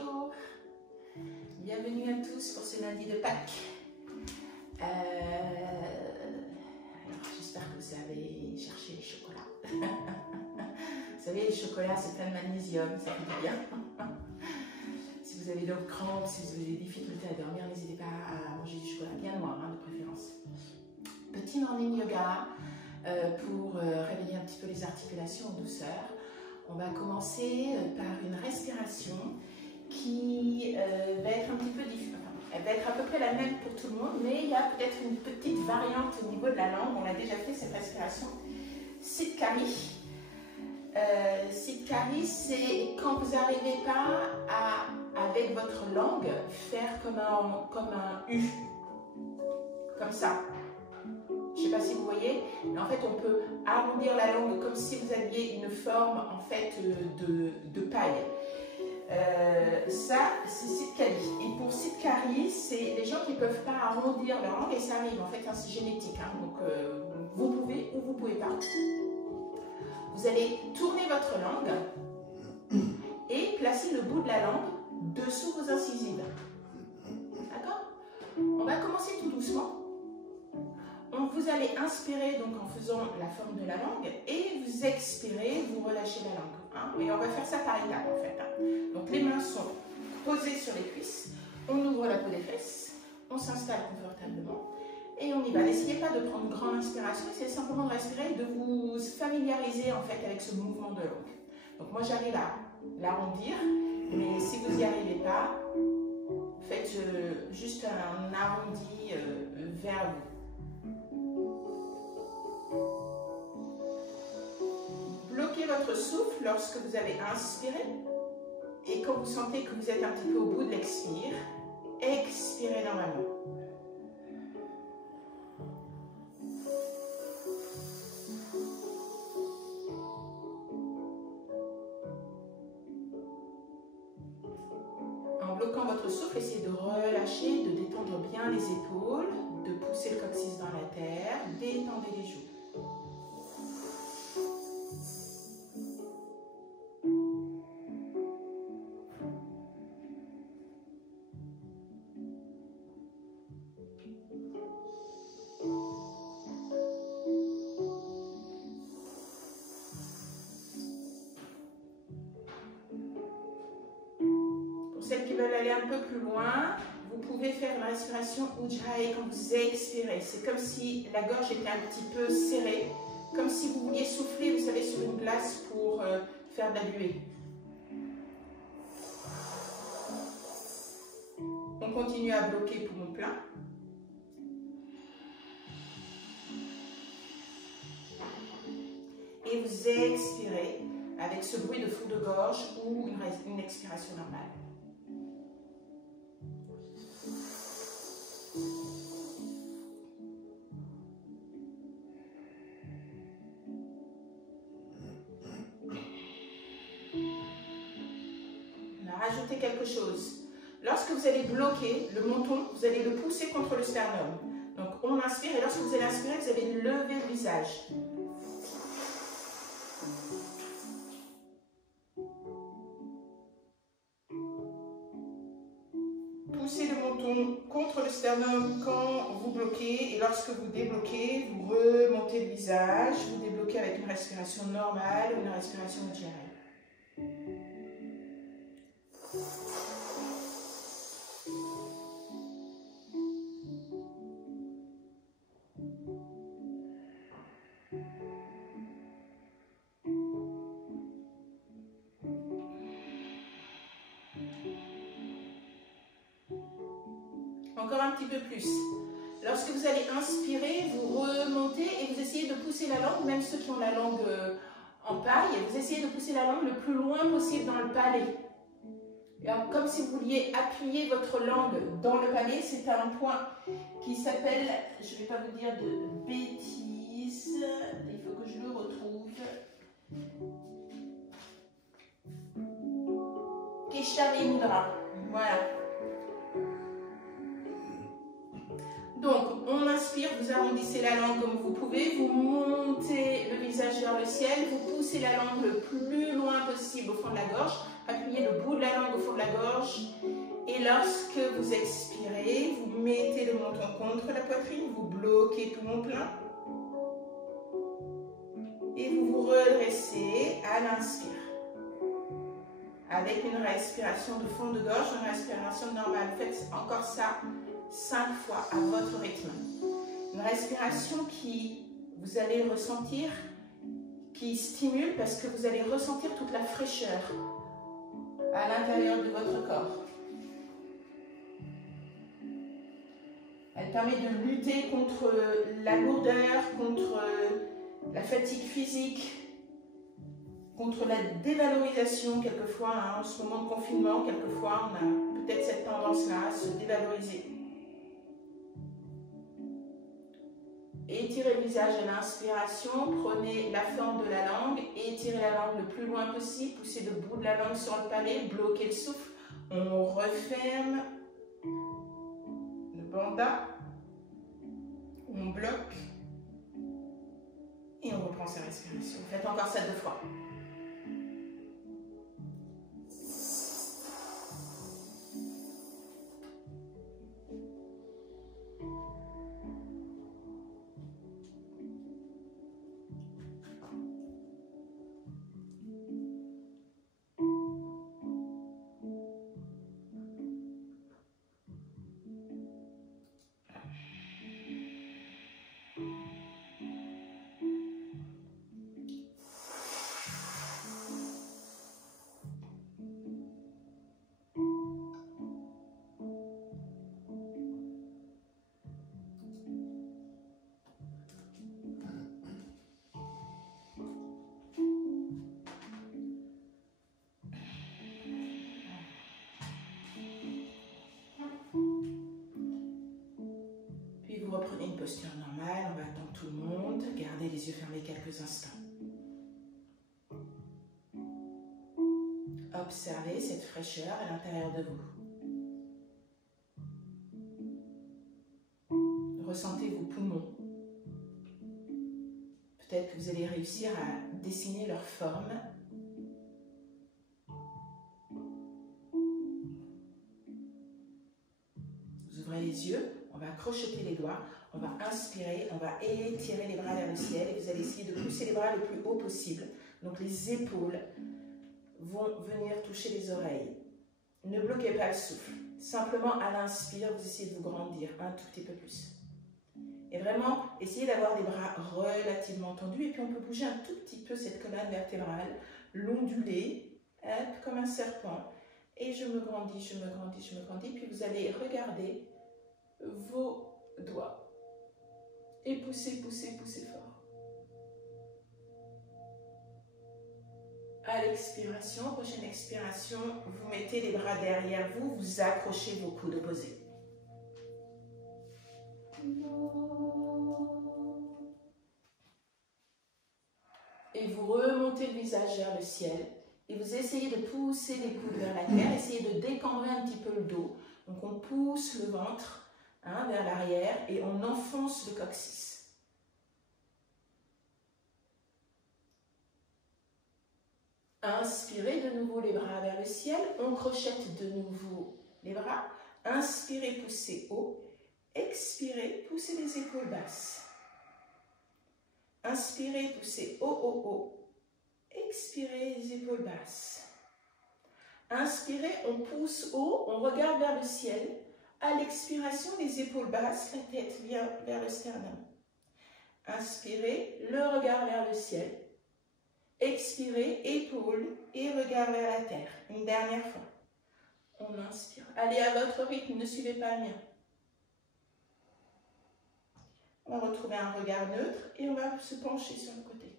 Bonjour, bienvenue à tous pour ce lundi de Pâques. J'espère que vous avez cherché les chocolats. Vous savez, les chocolats, c'est plein de magnésium, ça fait du bien. Si vous avez donc crampes, si vous avez des difficultés à dormir, n'hésitez pas à manger du chocolat bien noir, de préférence. Petit morning yoga pour réveiller un petit peu les articulations en douceur. On va commencer par une respiration qui va être un petit peu différente. Elle va être à peu près la même pour tout le monde, mais il y a peut-être une petite variante au niveau de la langue. On a déjà fait cette respiration. Siddhkari. Siddhkari, c'est quand vous n'arrivez pas à, avec votre langue, faire comme un U. Comme ça. Je ne sais pas si vous voyez, mais en fait on peut arrondir la langue comme si vous aviez une forme en fait de paille. Ça c'est Siddhkari. Et pour Siddhkari, c'est les gens qui ne peuvent pas arrondir leur langue et ça arrive en fait, hein, c'est génétique. Hein, donc vous pouvez ou vous ne pouvez pas. Vous allez tourner votre langue et placer le bout de la langue dessous vos incisives. D'accord? On va commencer tout doucement. Vous allez inspirer donc en faisant la forme de la langue et vous expirez, vous relâchez la langue. Hein, et on va faire ça par étapes en fait. Hein. Donc les mains sont posées sur les cuisses, on ouvre la peau des fesses, on s'installe confortablement et on y va. N'essayez pas de prendre une grande inspiration, essayez simplement de respirer et de vous familiariser en fait avec ce mouvement de langue. Donc moi j'arrive à l'arrondir, mais si vous n'y arrivez pas, faites juste un arrondi vers vous. Bloquez votre souffle lorsque vous avez inspiré et quand vous sentez que vous êtes un petit peu au bout de l'expire, expirez normalement. En bloquant votre souffle, essayez de relâcher, de détendre bien les épaules, de pousser le coccyx dans la terre, détendez les joues. Celles qui veulent aller un peu plus loin, vous pouvez faire une respiration Ujjayi quand vous expirez. C'est comme si la gorge était un petit peu serrée, comme si vous vouliez souffler, vous savez, sur une glace pour faire de la buée. On continue à bloquer poumon plein. Et vous expirez avec ce bruit de fond de gorge ou une expiration normale. Rajoutez quelque chose. Lorsque vous allez bloquer le menton, vous allez le pousser contre le sternum. Donc on inspire et lorsque vous allez inspirer, vous allez lever le visage. Poussez le menton contre le sternum quand vous bloquez et lorsque vous débloquez, vous remontez le visage, vous débloquez avec une respiration normale ou une respiration Ujjayi. Encore un petit peu plus. Lorsque vous allez inspirer, vous remontez et vous essayez de pousser la langue, même ceux qui ont la langue en paille, vous essayez de pousser la langue le plus loin possible dans le palais. Alors, comme si vous vouliez appuyer votre langue dans le palais, c'est un point qui s'appelle, je ne vais pas vous dire de bêtises, il faut que je le retrouve. Keshari Mudra. Voilà. Donc, on inspire, vous arrondissez la langue comme vous pouvez, vous montez le visage vers le ciel, vous poussez la langue le plus loin possible au fond de la gorge. Appuyez le bout de la langue au fond de la gorge. Et lorsque vous expirez, vous mettez le menton contre la poitrine, vous bloquez tout mon plein. Et vous vous redressez à l'inspire. Avec une respiration de fond de gorge, une respiration normale. Faites encore ça 5 fois à votre rythme. Une respiration qui, vous allez ressentir, qui stimule parce que vous allez ressentir toute la fraîcheur à l'intérieur de votre corps. Elle permet de lutter contre la lourdeur, contre la fatigue physique, contre la dévalorisation quelquefois, hein, en ce moment de confinement, quelquefois on a peut-être cette tendance-là à se dévaloriser. Étirez le visage à l'inspiration, prenez la forme de la langue, étirez la langue le plus loin possible, poussez le bout de la langue sur le palais, bloquez le souffle, on referme le banda, on bloque et on reprend sa respiration. Faites encore ça 2 fois. Reprenez une posture normale, on va attendre tout le monde, gardez les yeux fermés quelques instants. Observez cette fraîcheur à l'intérieur de vous. Ressentez vos poumons. Peut-être que vous allez réussir à dessiner leur forme. Vous ouvrez les yeux. On va crocheter les doigts, on va inspirer, on va étirer les bras vers le ciel et vous allez essayer de pousser les bras le plus haut possible. Donc les épaules vont venir toucher les oreilles. Ne bloquez pas le souffle. Simplement à l'inspire, vous essayez de vous grandir un tout petit peu plus. Et vraiment, essayez d'avoir des bras relativement tendus et puis on peut bouger un tout petit peu cette colonne vertébrale, l'onduler, comme un serpent. Et je me grandis, je me grandis, je me grandis. Puis vous allez regarder vos doigts et poussez, poussez, poussez fort. À l'expiration, prochaine expiration, vous mettez les bras derrière vous, vous accrochez vos coudes opposés. Et vous remontez le visage vers le ciel et vous essayez de pousser les coudes vers la terre, essayez de décambrer un petit peu le dos. Donc on pousse le ventre vers l'arrière et on enfonce le coccyx. Inspirez de nouveau les bras vers le ciel, on crochette de nouveau les bras. Inspirez, poussez haut. Expirez, poussez les épaules basses. Inspirez, poussez haut, haut, haut. Expirez, les épaules basses. Inspirez, on pousse haut, on regarde vers le ciel. À l'expiration, les épaules basses, la tête vient vers le sternum. Inspirez, le regard vers le ciel. Expirez, épaules et regard vers la terre. Une dernière fois. On inspire. Allez à votre rythme, ne suivez pas le mien. On va retrouver un regard neutre et on va se pencher sur le côté.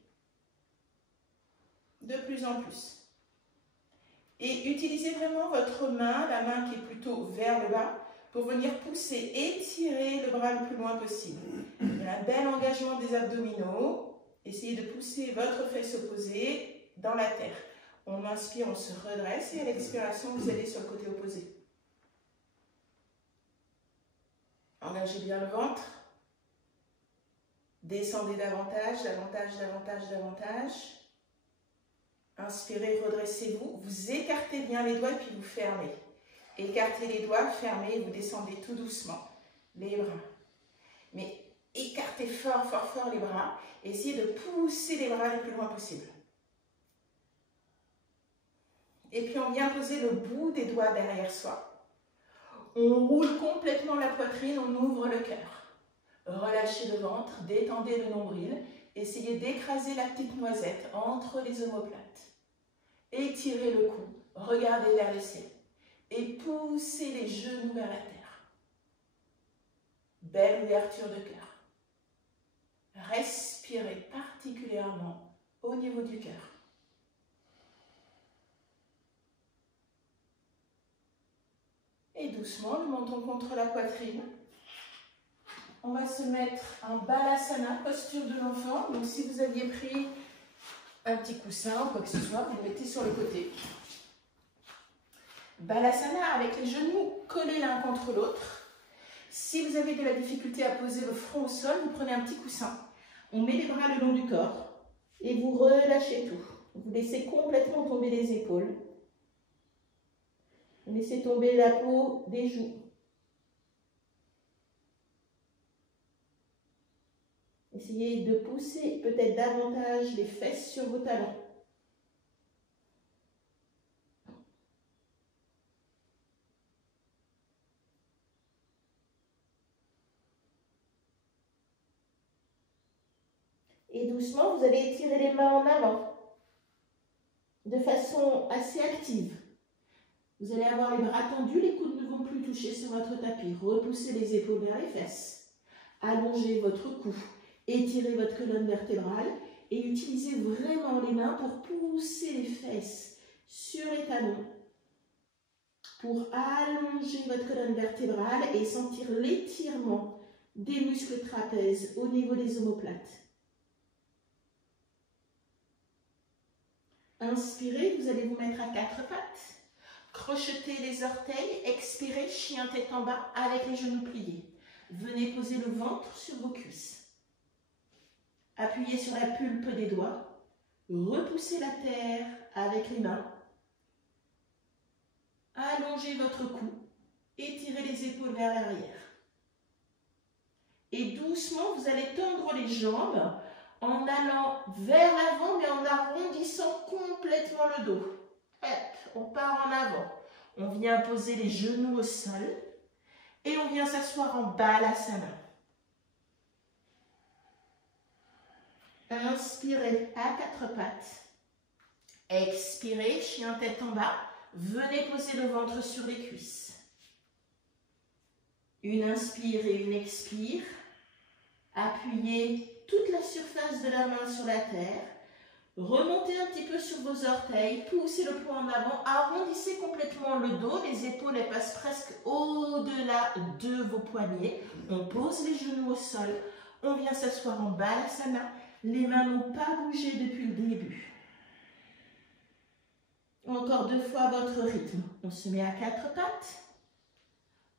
De plus en plus. Et utilisez vraiment votre main, la main qui est plutôt vers le bas, pour venir pousser, étirer le bras le plus loin possible. Il y a un bel engagement des abdominaux. Essayez de pousser votre fesse opposée dans la terre. On inspire, on se redresse et à l'expiration, vous allez sur le côté opposé. Engagez bien le ventre. Descendez davantage, davantage, davantage, davantage. Inspirez, redressez-vous. Vous écartez bien les doigts et puis vous fermez. Écartez les doigts, fermez, vous descendez tout doucement les bras. Mais écartez fort, fort, fort les bras. Essayez de pousser les bras le plus loin possible. Et puis on vient poser le bout des doigts derrière soi. On roule complètement la poitrine, on ouvre le cœur. Relâchez le ventre, détendez le nombril. Essayez d'écraser la petite noisette entre les omoplates. Étirez le cou, regardez vers le ciel. Et poussez les genoux vers la terre. Belle ouverture de cœur. Respirez particulièrement au niveau du cœur. Et doucement, nous montons contre la poitrine. On va se mettre en Balasana, posture de l'enfant. Donc si vous aviez pris un petit coussin ou quoi que ce soit, vous le mettez sur le côté. Balasana avec les genoux collés l'un contre l'autre. Si vous avez de la difficulté à poser le front au sol, vous prenez un petit coussin. On met les bras le long du corps et vous relâchez tout. Vous laissez complètement tomber les épaules. Vous laissez tomber la peau des joues. Essayez de pousser peut-être davantage les fesses sur vos talons. Et doucement, vous allez étirer les mains en avant, de façon assez active. Vous allez avoir les bras tendus, les coudes ne vont plus toucher sur votre tapis. Repoussez les épaules vers les fesses. Allongez votre cou, étirez votre colonne vertébrale et utilisez vraiment les mains pour pousser les fesses sur les talons, pour allonger votre colonne vertébrale et sentir l'étirement des muscles trapèzes au niveau des omoplates. Inspirez, vous allez vous mettre à quatre pattes. Crochetez les orteils, expirez, chien tête en bas avec les genoux pliés. Venez poser le ventre sur vos cuisses. Appuyez sur la pulpe des doigts. Repoussez la terre avec les mains. Allongez votre cou. Étirez les épaules vers l'arrière. Et doucement, vous allez tendre les jambes en allant vers l'avant, mais en arrondissant complètement le dos. Hop, on part en avant. On vient poser les genoux au sol et on vient s'asseoir en Balasana. Inspirez à quatre pattes. Expirez, chien tête en bas. Venez poser le ventre sur les cuisses. Une inspire et une expire. Appuyez toute la surface de la main sur la terre. Remontez un petit peu sur vos orteils, poussez le poing en avant, arrondissez complètement le dos, les épaules elles passent presque au-delà de vos poignets. On pose les genoux au sol, on vient s'asseoir en Balasana, les mains n'ont pas bougé depuis le début. Encore deux fois à votre rythme. On se met à quatre pattes,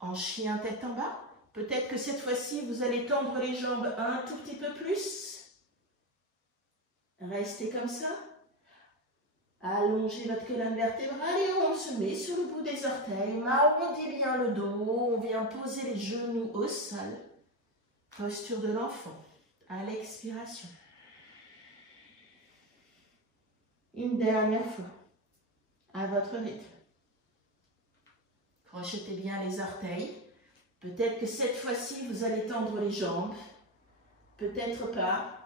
en chien tête en bas. Peut-être que cette fois-ci, vous allez tendre les jambes un tout petit peu plus. Restez comme ça. Allongez votre colonne vertébrale et on se met sur le bout des orteils. On arrondit bien le dos. On vient poser les genoux au sol. Posture de l'enfant. À l'expiration. Une dernière fois. À votre rythme. Crochetez bien les orteils. Peut-être que cette fois-ci, vous allez tendre les jambes. Peut-être pas.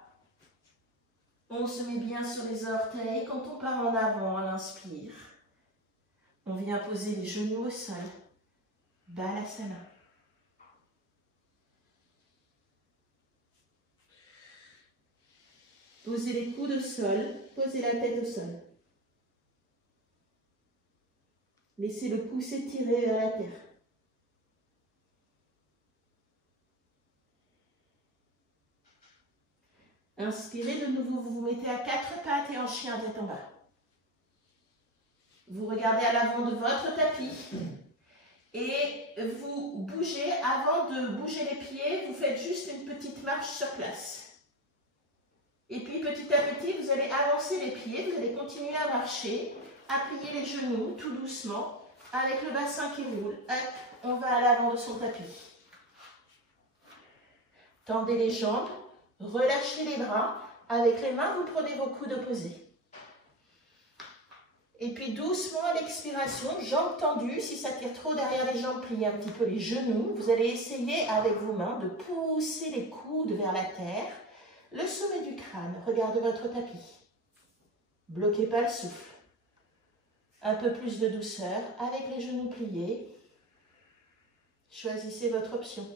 On se met bien sur les orteils. Quand on part en avant, on inspire. On vient poser les genoux au sol. Balasana. Posez les coudes au sol. Posez la tête au sol. Laissez le pouce étiré vers la terre. Inspirez, de nouveau, vous vous mettez à quatre pattes et en chien tête en bas. Vous regardez à l'avant de votre tapis et vous bougez. Avant de bouger les pieds, vous faites juste une petite marche sur place. Et puis petit à petit, vous allez avancer les pieds, vous allez continuer à marcher, à plier les genoux tout doucement, avec le bassin qui roule. Hop, on va à l'avant de son tapis. Tendez les jambes, relâchez les bras. Avec les mains, vous prenez vos coudes opposés. Et puis doucement à l'expiration, jambes tendues. Si ça tire trop derrière les jambes, pliez un petit peu les genoux. Vous allez essayer avec vos mains de pousser les coudes vers la terre. Le sommet du crâne, regardez votre tapis. Bloquez pas le souffle. Un peu plus de douceur avec les genoux pliés. Choisissez votre option.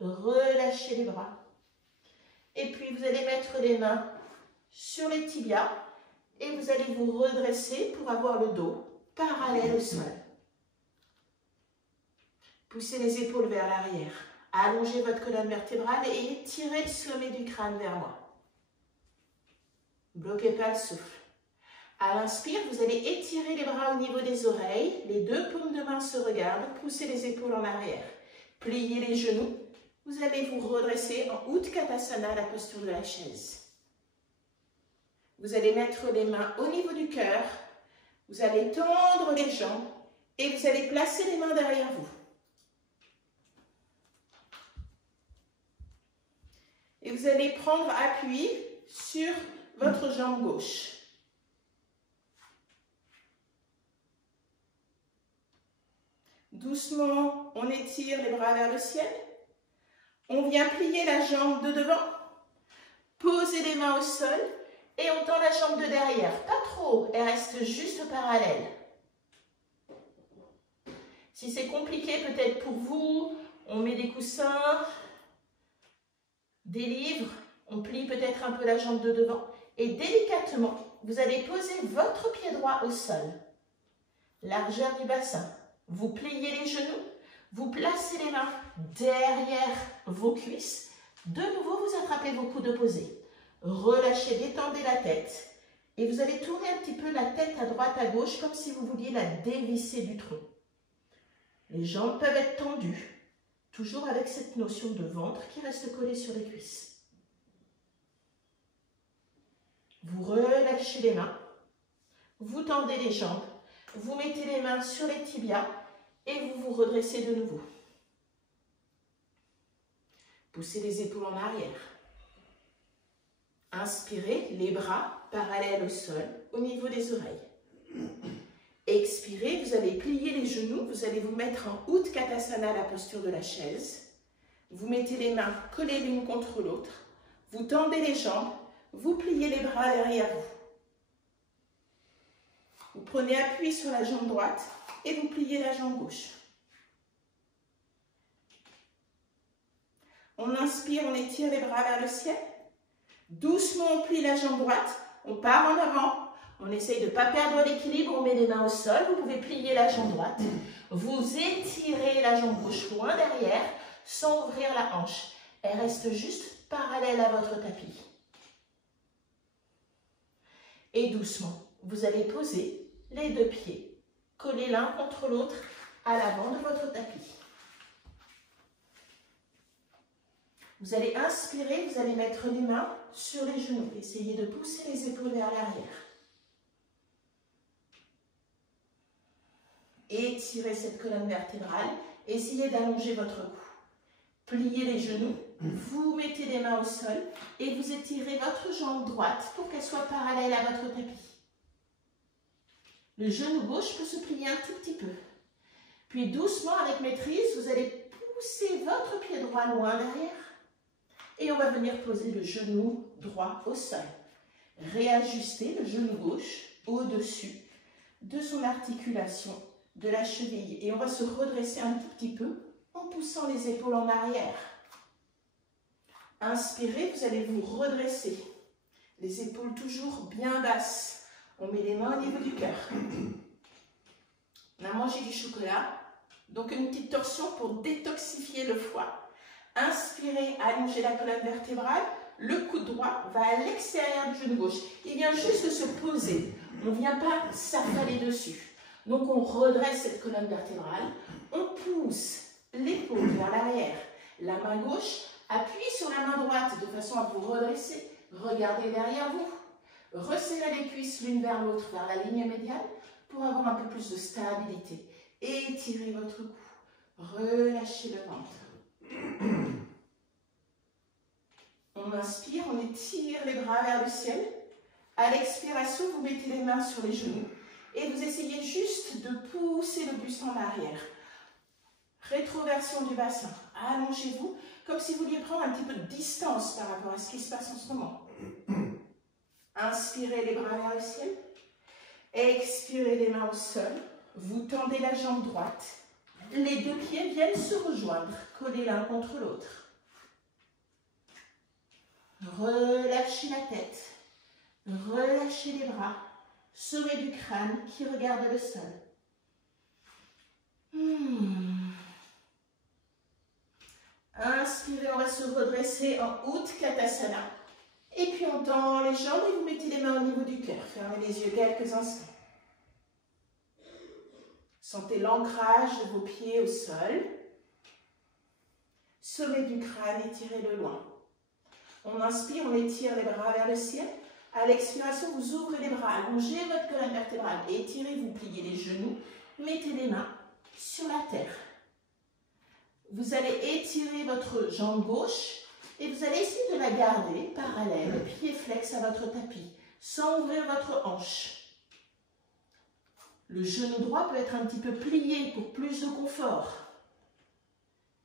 Relâchez les bras. Et puis vous allez mettre les mains sur les tibias et vous allez vous redresser pour avoir le dos parallèle au sol. Poussez les épaules vers l'arrière. Allongez votre colonne vertébrale et étirez le sommet du crâne vers moi. Bloquez pas le souffle. À l'inspire, vous allez étirer les bras au niveau des oreilles. Les deux paumes de main se regardent. Poussez les épaules en arrière. Pliez les genoux. Vous allez vous redresser en Utkatasana, la posture de la chaise. Vous allez mettre les mains au niveau du cœur. Vous allez tendre les jambes et vous allez placer les mains derrière vous. Et vous allez prendre appui sur votre jambe gauche. Doucement, on étire les bras vers le ciel. On vient plier la jambe de devant. Posez les mains au sol et on tend la jambe de derrière. Pas trop, elle reste juste parallèle. Si c'est compliqué peut-être pour vous, on met des coussins, des livres, on plie peut-être un peu la jambe de devant et délicatement, vous allez poser votre pied droit au sol. Largeur du bassin. Vous pliez les genoux, vous placez les mains derrière vos cuisses. De nouveau, vous attrapez vos coudes opposés. Relâchez, détendez la tête. Et vous allez tourner un petit peu la tête à droite, à gauche, comme si vous vouliez la dévisser du tronc. Les jambes peuvent être tendues, toujours avec cette notion de ventre qui reste collé sur les cuisses. Vous relâchez les mains, vous tendez les jambes, vous mettez les mains sur les tibias et vous vous redressez de nouveau. Poussez les épaules en arrière. Inspirez, les bras parallèles au sol, au niveau des oreilles. Expirez, vous allez plier les genoux, vous allez vous mettre en Utkatasana, la posture de la chaise. Vous mettez les mains collées l'une contre l'autre. Vous tendez les jambes, vous pliez les bras derrière vous. Vous prenez appui sur la jambe droite et vous pliez la jambe gauche. On inspire, on étire les bras vers le ciel. Doucement, on plie la jambe droite. On part en avant. On essaye de ne pas perdre l'équilibre. On met les mains au sol. Vous pouvez plier la jambe droite. Vous étirez la jambe gauche loin derrière sans ouvrir la hanche. Elle reste juste parallèle à votre tapis. Et doucement, vous allez poser les deux pieds, collés l'un contre l'autre à l'avant de votre tapis. Vous allez inspirer, vous allez mettre les mains sur les genoux. Essayez de pousser les épaules vers l'arrière. Étirez cette colonne vertébrale. Essayez d'allonger votre cou. Pliez les genoux. Vous mettez les mains au sol et vous étirez votre jambe droite pour qu'elle soit parallèle à votre tapis. Le genou gauche peut se plier un tout petit peu. Puis doucement, avec maîtrise, vous allez pousser votre pied droit loin derrière. Et on va venir poser le genou droit au sol. Réajuster le genou gauche au-dessus de son articulation de la cheville. Et on va se redresser un tout petit peu en poussant les épaules en arrière. Inspirez, vous allez vous redresser. Les épaules toujours bien basses. On met les mains au niveau du cœur. On a mangé du chocolat. Donc une petite torsion pour détoxifier le foie. Inspirez, allongez la colonne vertébrale. Le coude droit va à l'extérieur du genou gauche. Il vient juste de se poser. On ne vient pas s'affaler dessus. Donc on redresse cette colonne vertébrale. On pousse l'épaule vers l'arrière. La main gauche Appuyez sur la main droite de façon à vous redresser. Regardez derrière vous. Resserrez les cuisses l'une vers l'autre, vers la ligne médiane, pour avoir un peu plus de stabilité. Étirez votre cou. Relâchez le ventre. On inspire, on étire les bras vers le ciel. À l'expiration, vous mettez les mains sur les genoux et vous essayez juste de pousser le buste en arrière. Rétroversion du bassin. Allongez-vous comme si vous vouliez prendre un petit peu de distance par rapport à ce qui se passe en ce moment. Inspirez les bras vers le ciel. Expirez les mains au sol. Vous tendez la jambe droite. Les deux pieds viennent se rejoindre, collés l'un contre l'autre. Relâchez la tête. Relâchez les bras. Sommet du crâne qui regarde le sol. Inspirez, on va se redresser en Utkatasana. Et puis on tend les jambes et vous mettez les mains au niveau du cœur. Fermez les yeux quelques instants. Sentez l'ancrage de vos pieds au sol. Sommet du crâne, étirez-le loin. On inspire, on étire les bras vers le ciel. À l'expiration, vous ouvrez les bras, allongez votre colonne vertébrale, étirez, vous pliez les genoux, mettez les mains sur la terre. Vous allez étirer votre jambe gauche et vous allez essayer de la garder parallèle, pied flex à votre tapis, sans ouvrir votre hanche. Le genou droit peut être un petit peu plié pour plus de confort.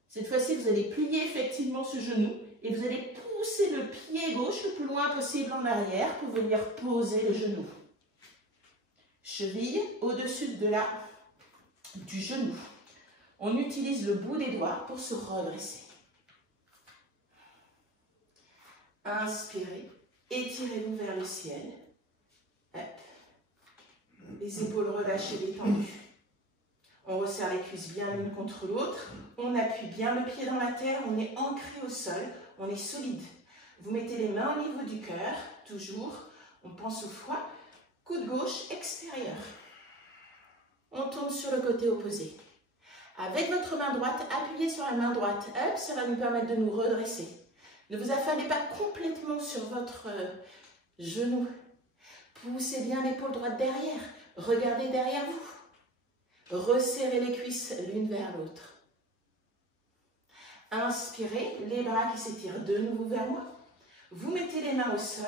Cette fois-ci, vous allez plier effectivement ce genou et vous allez pousser le pied gauche le plus loin possible en arrière pour venir poser le genou. Cheville au-dessus du genou. On utilise le bout des doigts pour se redresser. Inspirez, étirez-vous vers le ciel. Hop. Les épaules relâchées, détendues. On resserre les cuisses bien l'une contre l'autre. On appuie bien le pied dans la terre. On est ancré au sol. On est solide. Vous mettez les mains au niveau du cœur. Toujours. On pense au foie. Coude gauche extérieur. On tourne sur le côté opposé. Avec votre main droite, appuyez sur la main droite. Hop, ça va nous permettre de nous redresser. Ne vous affalez pas complètement sur votre genou. Poussez bien l'épaule droite derrière. Regardez derrière vous. Resserrez les cuisses l'une vers l'autre. Inspirez, les bras qui s'étirent de nouveau vers moi. Vous mettez les mains au sol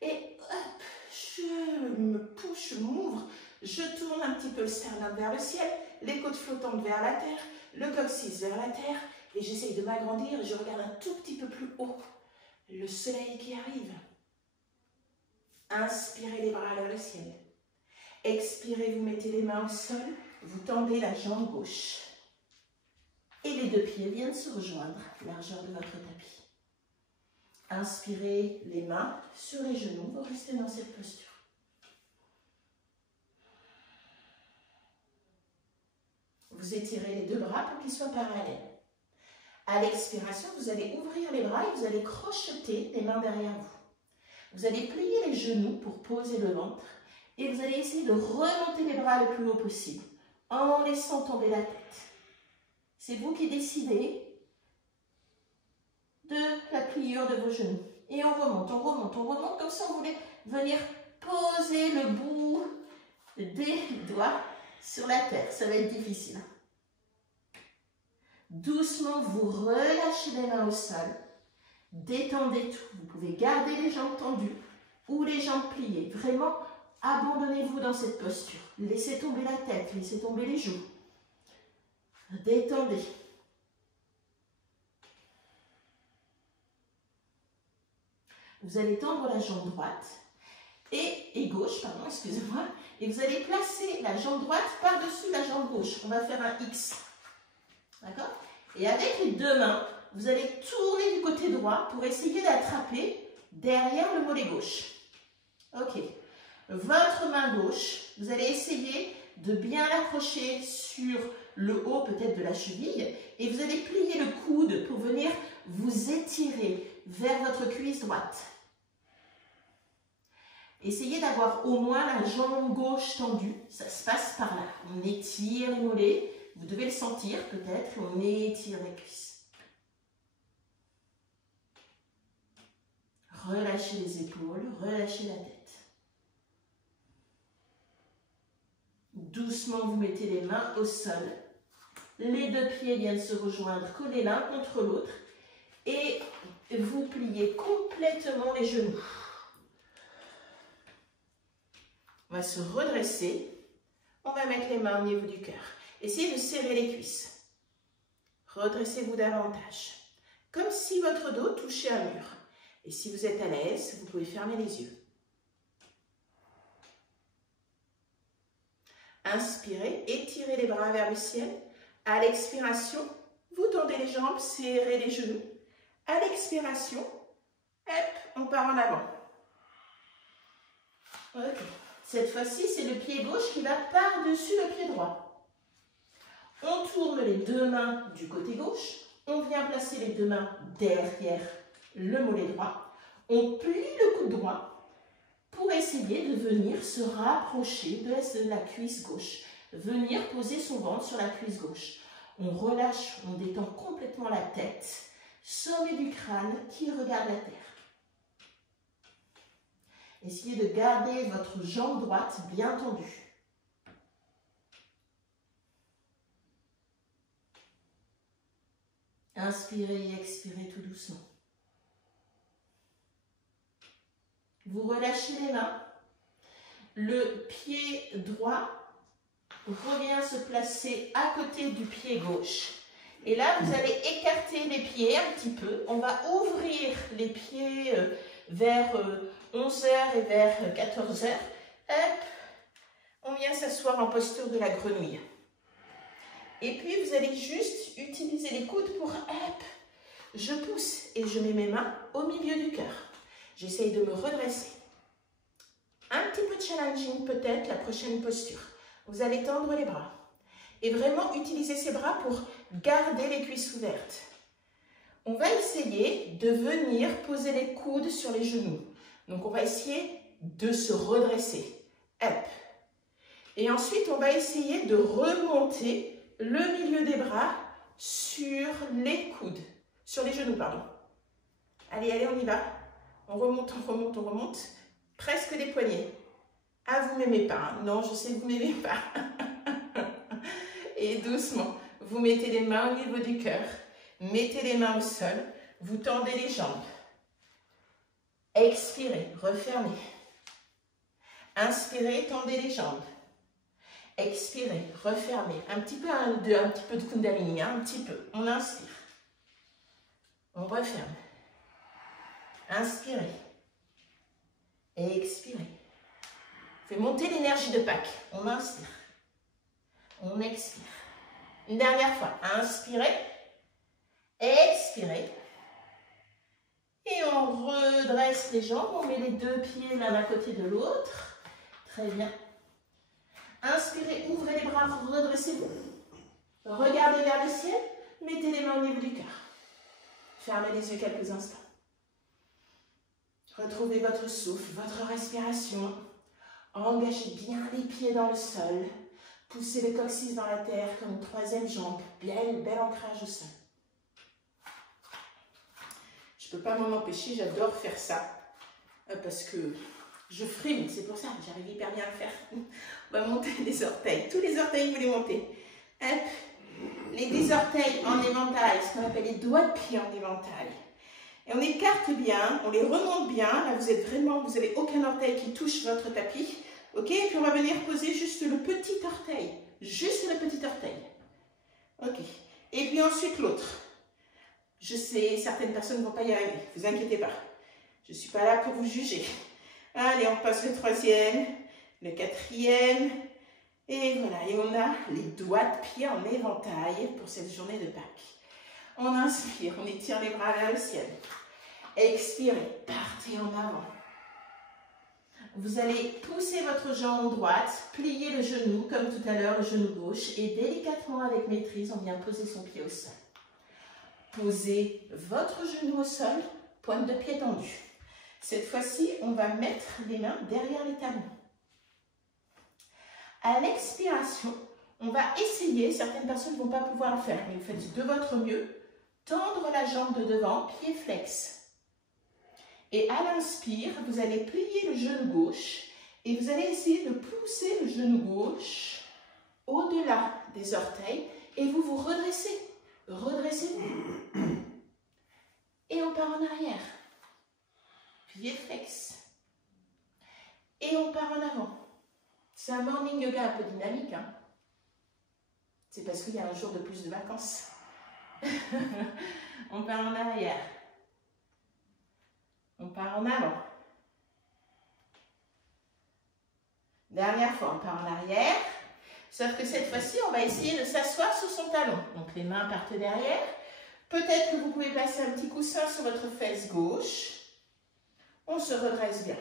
et hop, je me pousse, je m'ouvre. Je tourne un petit peu le sternum vers le ciel, les côtes flottantes vers la terre, le coccyx vers la terre. Et j'essaye de m'agrandir et je regarde un tout petit peu plus haut. Le soleil qui arrive. Inspirez les bras vers le ciel. Expirez, vous mettez les mains au sol. Vous tendez la jambe gauche. Et les deux pieds viennent se rejoindre, largeur de votre tapis. Inspirez les mains sur les genoux. Vous restez dans cette posture. Vous étirez les deux bras pour qu'ils soient parallèles. À l'expiration, vous allez ouvrir les bras et vous allez crocheter les mains derrière vous. Vous allez plier les genoux pour poser le ventre et vous allez essayer de remonter les bras le plus haut possible en laissant tomber la tête. C'est vous qui décidez de la pliure de vos genoux. Et on remonte, on remonte, on remonte, comme ça on voulait venir poser le bout des doigts sur la terre. Ça va être difficile. Doucement, vous relâchez les mains au sol. Détendez tout. Vous pouvez garder les jambes tendues ou les jambes pliées. Vraiment, abandonnez-vous dans cette posture. Laissez tomber la tête, laissez tomber les joues. Détendez. Vous allez tendre la jambe droite et gauche, pardon, excusez-moi. Et vous allez placer la jambe droite par-dessus la jambe gauche. On va faire un X. D'accord? Et avec les deux mains, vous allez tourner du côté droit pour essayer d'attraper derrière le mollet gauche. Ok. Votre main gauche, vous allez essayer de bien l'accrocher sur le haut peut-être de la cheville et vous allez plier le coude pour venir vous étirer vers votre cuisse droite. Essayez d'avoir au moins la jambe gauche tendue, ça se passe par là. On étire les mollets, vous devez le sentir peut-être, on étire les cuisses. Relâchez les épaules, relâchez la tête. Doucement, vous mettez les mains au sol. Les deux pieds viennent se rejoindre, collés l'un contre l'autre. Et vous pliez complètement les genoux. On va se redresser. On va mettre les mains au niveau du cœur. Essayez de serrer les cuisses. Redressez-vous davantage. Comme si votre dos touchait un mur. Et si vous êtes à l'aise, vous pouvez fermer les yeux. Inspirez, étirez les bras vers le ciel. À l'expiration, vous tendez les jambes, serrez les genoux. À l'expiration, hop, on part en avant. Okay. Cette fois-ci, c'est le pied gauche qui va par-dessus le pied droit. On tourne les deux mains du côté gauche. On vient placer les deux mains derrière le mollet droit. On plie le coude droit pour essayer de venir se rapprocher de la cuisse gauche. Venir poser son ventre sur la cuisse gauche. On relâche, on détend complètement la tête. Sommet du crâne qui regarde la terre. Essayez de garder votre jambe droite bien tendue. Inspirez et expirez tout doucement. Vous relâchez les mains. Le pied droit revient se placer à côté du pied gauche. Et là, vous allez écarter les pieds un petit peu. On va ouvrir les pieds vers 11h et vers 14h. Hop, on vient s'asseoir en posture de la grenouille. Et puis, vous allez juste utiliser les coudes pour, hop, je pousse et je mets mes mains au milieu du cœur. J'essaye de me redresser. Un petit peu de challenging peut-être, la prochaine posture. Vous allez tendre les bras. Et vraiment utiliser ces bras pour garder les cuisses ouvertes. On va essayer de venir poser les coudes sur les genoux. Donc, on va essayer de se redresser. Hop. Et ensuite, on va essayer de remonter le milieu des bras sur les coudes. Sur les genoux, pardon. Allez, allez, on y va. On remonte, on remonte, on remonte. Presque les poignets. Ah, vous ne m'aimez pas. Hein? Non, je sais que vous ne m'aimez pas. Et doucement, vous mettez les mains au niveau du cœur. Mettez les mains au sol. Vous tendez les jambes. Expirez, refermez. Inspirez, tendez les jambes. Expirez, refermez. Un petit peu de Kundalini, hein, un petit peu. On inspire. On referme. Inspirez. Et expirez. Faites monter l'énergie de Pâques. On inspire. On expire. Une dernière fois. Inspirez. Expirez. Et on redresse les jambes. On met les deux pieds l'un à côté de l'autre. Très bien. Inspirez, ouvrez les bras, redressez-vous. Regardez vers le ciel. Mettez les mains au niveau du cœur. Fermez les yeux quelques instants. Retrouvez votre souffle, votre respiration. Engagez bien les pieds dans le sol. Poussez le coccyx dans la terre comme une troisième jambe. Bel ancrage au sol. Je ne peux pas m'en empêcher, j'adore faire ça. Parce que je frime, c'est pour ça que j'arrive hyper bien à le faire. On va monter les orteils. Tous les orteils, vous les montez. Hop. Les 10 orteils en éventail, ce qu'on appelle les doigts de pied en éventail. Et on écarte bien, on les remonte bien. Là, vous êtes vraiment, vous n'avez aucun orteil qui touche votre tapis. Ok, et puis on va venir poser juste le petit orteil. Juste le petit orteil. Ok. Et puis ensuite l'autre. Je sais, certaines personnes ne vont pas y arriver. Ne vous inquiétez pas. Je ne suis pas là pour vous juger. Allez, on passe le troisième, le quatrième. Et voilà, et on a les doigts de pied en éventail pour cette journée de Pâques. On inspire, on étire les bras vers le ciel. Expirez, partez en avant. Vous allez pousser votre jambe droite, plier le genou comme tout à l'heure, le genou gauche. Et délicatement, avec maîtrise, on vient poser son pied au sol. Posez votre genou au sol, pointe de pied tendue. Cette fois-ci, on va mettre les mains derrière les talons. À l'expiration, on va essayer, certaines personnes ne vont pas pouvoir le faire, mais vous faites de votre mieux, tendre la jambe de devant, pied flex. Et à l'inspire, vous allez plier le genou gauche et vous allez essayer de pousser le genou gauche au-delà des orteils et vous vous redressez. Redressez-vous. Et on part en arrière. Pied flex. Et on part en avant. C'est un morning yoga un peu dynamique. Hein. C'est parce qu'il y a un jour de plus de vacances. On part en arrière. On part en avant. Dernière fois, on part en arrière. Sauf que cette fois-ci, on va essayer de s'asseoir sur son talon. Donc les mains partent derrière. Peut-être que vous pouvez placer un petit coussin sur votre fesse gauche. On se redresse bien.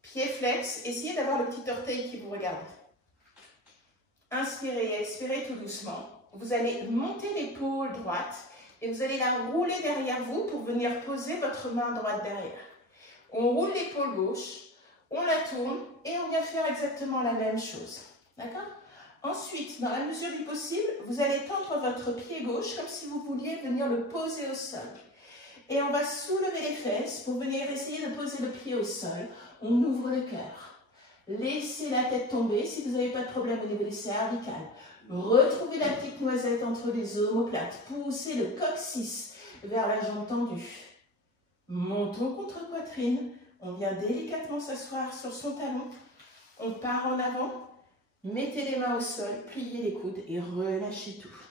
Pied flex. Essayez d'avoir le petit orteil qui vous regarde. Inspirez et expirez tout doucement. Vous allez monter l'épaule droite et vous allez la rouler derrière vous pour venir poser votre main droite derrière. On roule l'épaule gauche, on la tourne et on vient faire exactement la même chose. D'accord? Ensuite, dans la mesure du possible, vous allez tendre votre pied gauche comme si vous vouliez venir le poser au sol. Et on va soulever les fesses pour venir essayer de poser le pied au sol. On ouvre le cœur. Laissez la tête tomber si vous n'avez pas de problème au niveau des cervicales. Retrouvez la petite noisette entre les omoplates. Poussez le coccyx vers la jambe tendue. Montons contre poitrine. On vient délicatement s'asseoir sur son talon. On part en avant. Mettez les mains au sol, pliez les coudes et relâchez tout.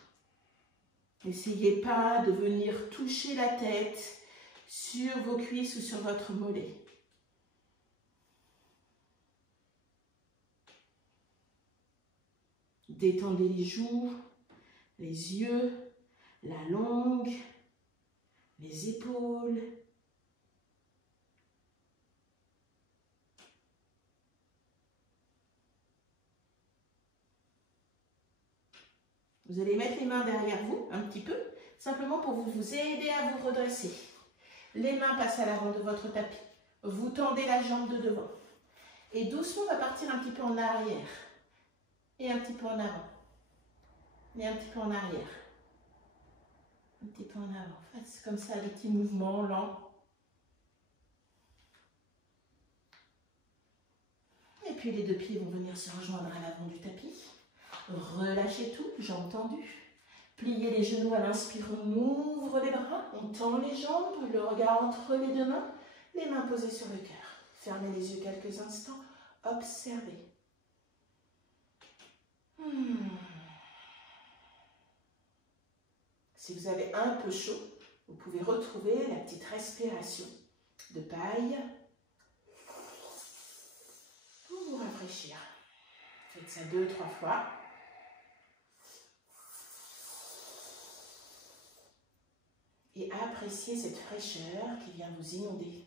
N'essayez pas de venir toucher la tête sur vos cuisses ou sur votre mollet. Détendez les joues, les yeux, la langue, les épaules. Vous allez mettre les mains derrière vous, un petit peu, simplement pour vous aider à vous redresser. Les mains passent à l'avant de votre tapis. Vous tendez la jambe de devant. Et doucement, on va partir un petit peu en arrière. Et un petit peu en avant. Et un petit peu en arrière. Un petit peu en avant. Faites comme ça, des petits mouvements lents. Et puis les deux pieds vont venir se rejoindre à l'avant du tapis. Relâchez tout, jambes tendues. Pliez les genoux à l'inspire, on ouvre les bras, on tend les jambes, le regard entre les deux mains, les mains posées sur le cœur. Fermez les yeux quelques instants, observez. Si vous avez un peu chaud, vous pouvez retrouver la petite respiration de paille pour vous rafraîchir. Faites ça 2-3 fois. Et appréciez cette fraîcheur qui vient vous inonder.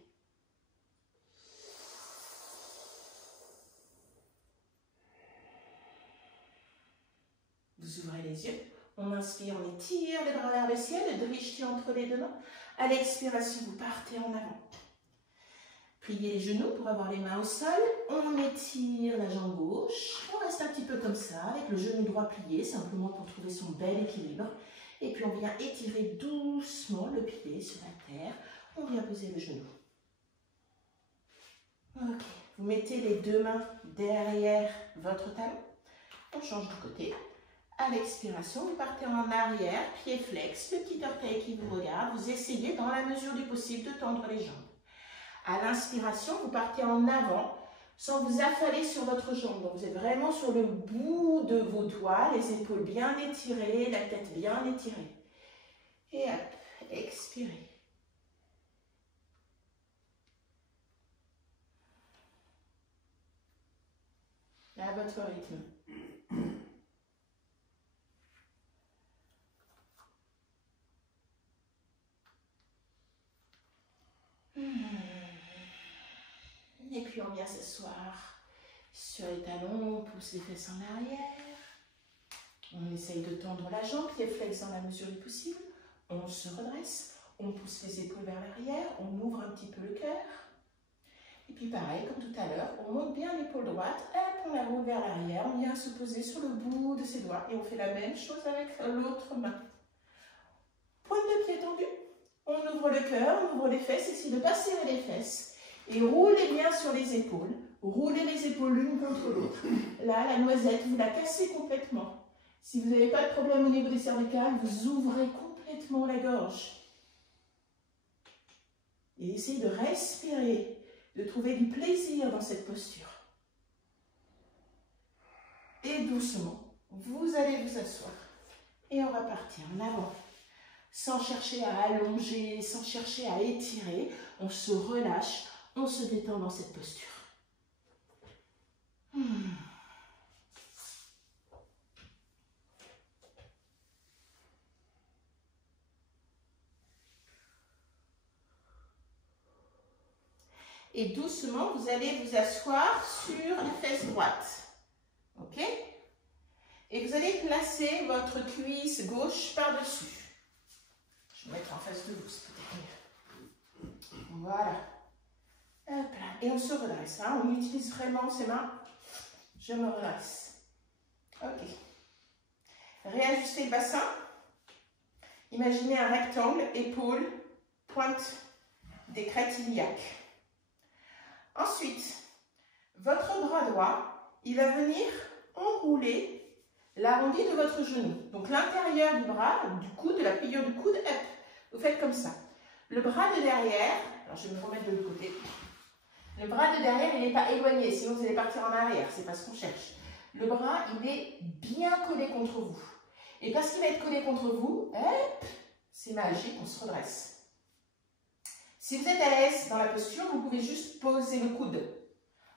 Vous ouvrez les yeux. On inspire, on étire les bras vers le ciel, drishti entre les deux mains. À l'expiration, vous partez en avant. Pliez les genoux pour avoir les mains au sol. On étire la jambe gauche. On reste un petit peu comme ça, avec le genou droit plié, simplement pour trouver son bel équilibre. Et puis on vient étirer doucement le pied sur la terre. On vient poser le genou. Ok. Vous mettez les deux mains derrière votre talon. On change de côté. À l'expiration, vous partez en arrière, pied flex, le petit orteil qui vous regarde. Vous essayez, dans la mesure du possible, de tendre les jambes. À l'inspiration, vous partez en avant, sans vous affaler sur votre jambe. Donc, vous êtes vraiment sur le bout de vos doigts, les épaules bien étirées, la tête bien étirée. Et hop, expirez. À votre rythme. Et puis on vient s'asseoir sur les talons, on pousse les fesses en arrière. On essaye de tendre la jambe, pied flex dans la mesure du possible. On se redresse, on pousse les épaules vers l'arrière, on ouvre un petit peu le cœur. Et puis pareil, comme tout à l'heure, on monte bien l'épaule droite, hop, on la roule vers l'arrière, on vient se poser sur le bout de ses doigts et on fait la même chose avec l'autre main. Pointe de pied tendue, On ouvre le cœur, on ouvre les fesses, essayez de pas serrer les fesses. Et roulez bien sur les épaules. Roulez les épaules l'une contre l'autre. Là, la noisette, vous la cassez complètement. Si vous n'avez pas de problème au niveau des cervicales, vous ouvrez complètement la gorge. Et essayez de respirer, de trouver du plaisir dans cette posture. Et doucement, vous allez vous asseoir. Et on va partir en avant. Sans chercher à allonger, sans chercher à étirer, on se relâche, on se détend dans cette posture. Et doucement, vous allez vous asseoir sur la fesse droite. Ok? Et vous allez placer votre cuisse gauche par-dessus. Je vais mettre en face de vous, c'est peut-être mieux. Voilà. Hop là. Et on se redresse. Hein? On utilise vraiment ses mains. Je me redresse. Ok. Réajustez le bassin. Imaginez un rectangle, épaule, pointe des crêtes iliaques. Ensuite, votre bras droit, il va venir enrouler l'arrondi de votre genou. Donc l'intérieur du bras, du coude, de la pliure du coude, hop, vous faites comme ça. Le bras de derrière, alors je vais me remettre de l'autre côté. Le bras de derrière, il n'est pas éloigné, sinon vous allez partir en arrière, c'est pas ce qu'on cherche. Le bras, il est bien collé contre vous. Et parce qu'il va être collé contre vous, hop, c'est magique, on se redresse. Si vous êtes à l'aise dans la posture, vous pouvez juste poser le coude.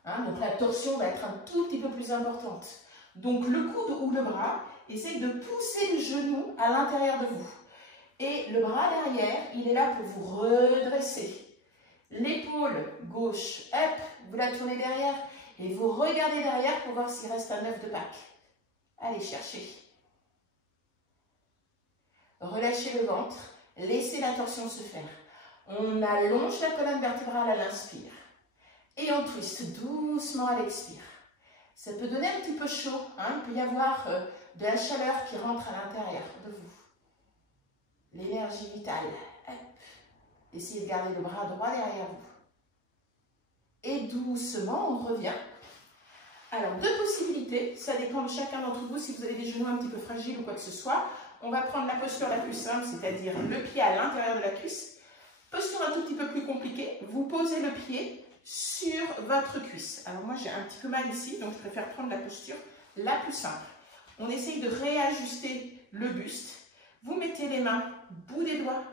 Hein, donc la torsion va être un tout petit peu plus importante. Donc le coude ou le bras, essayez de pousser le genou à l'intérieur de vous. Et le bras derrière, il est là pour vous redresser. L'épaule gauche, hop, vous la tournez derrière et vous regardez derrière pour voir s'il reste un œuf de Pâques. Allez, cherchez. Relâchez le ventre, laissez la torsion se faire. On allonge la colonne vertébrale à l'inspire. Et on twiste doucement à l'expire. Ça peut donner un petit peu chaud. Hein? Il peut y avoir de la chaleur qui rentre à l'intérieur de vous. L'énergie vitale. Hop. Essayez de garder le bras droit derrière vous. Et doucement, on revient. Alors, deux possibilités. Ça dépend de chacun d'entre vous. Si vous avez des genoux un petit peu fragiles ou quoi que ce soit, on va prendre la posture la plus simple, c'est-à-dire le pied à l'intérieur de la cuisse. Posture un tout petit peu plus compliquée. Vous posez le pied sur votre cuisse. Alors moi j'ai un petit peu mal ici, donc je préfère prendre la posture la plus simple. On essaye de réajuster le buste. Vous mettez les mains bout des doigts,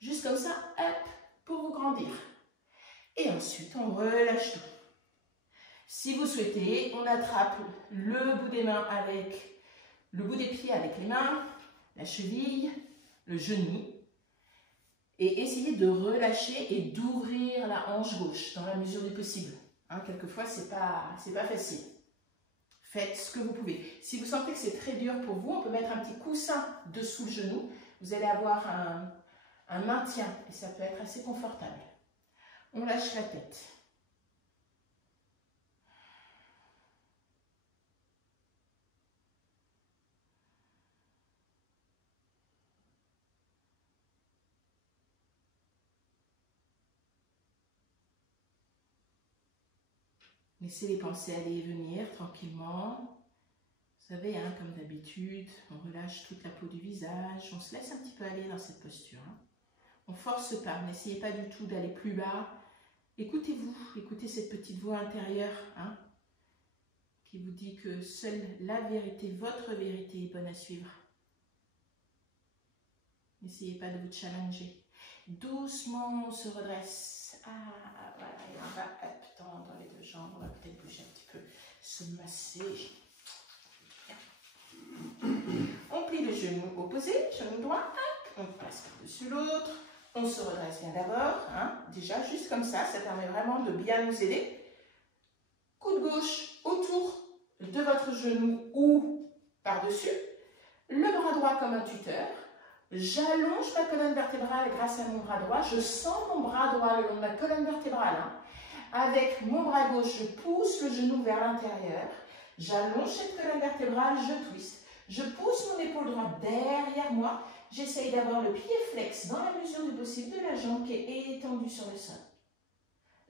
juste comme ça, hop, pour vous grandir. Et ensuite on relâche tout. Si vous souhaitez, on attrape le bout des mains avec le bout des pieds avec les mains, la cheville, le genou. Et essayez de relâcher et d'ouvrir la hanche gauche dans la mesure du possible. Hein, quelquefois, c'est pas facile. Faites ce que vous pouvez. Si vous sentez que c'est très dur pour vous, on peut mettre un petit coussin dessous le genou. Vous allez avoir un maintien et ça peut être assez confortable. On lâche la tête. Laissez les pensées aller et venir tranquillement. Vous savez, hein, comme d'habitude, on relâche toute la peau du visage. On se laisse un petit peu aller dans cette posture. Hein. On ne force pas, n'essayez pas du tout d'aller plus bas. Écoutez-vous, écoutez cette petite voix intérieure hein, qui vous dit que seule la vérité, votre vérité est bonne à suivre. N'essayez pas de vous challenger. Doucement, on se redresse. Ah, voilà, et on va tendre les deux jambes. On va peut-être bouger un petit peu, se masser. On plie le genou opposé, genou droit, on passe par-dessus l'autre. On se redresse bien d'abord. Hein, déjà, juste comme ça, ça permet vraiment de bien nous aider. Coude gauche autour de votre genou ou par-dessus. Le bras droit comme un tuteur. J'allonge ma colonne vertébrale grâce à mon bras droit. Je sens mon bras droit le long de ma colonne vertébrale. Hein. Avec mon bras gauche, je pousse le genou vers l'intérieur. J'allonge cette colonne vertébrale, je twiste. Je pousse mon épaule droite derrière moi. J'essaye d'avoir le pied flex dans la mesure du possible de la jambe qui est étendue sur le sol.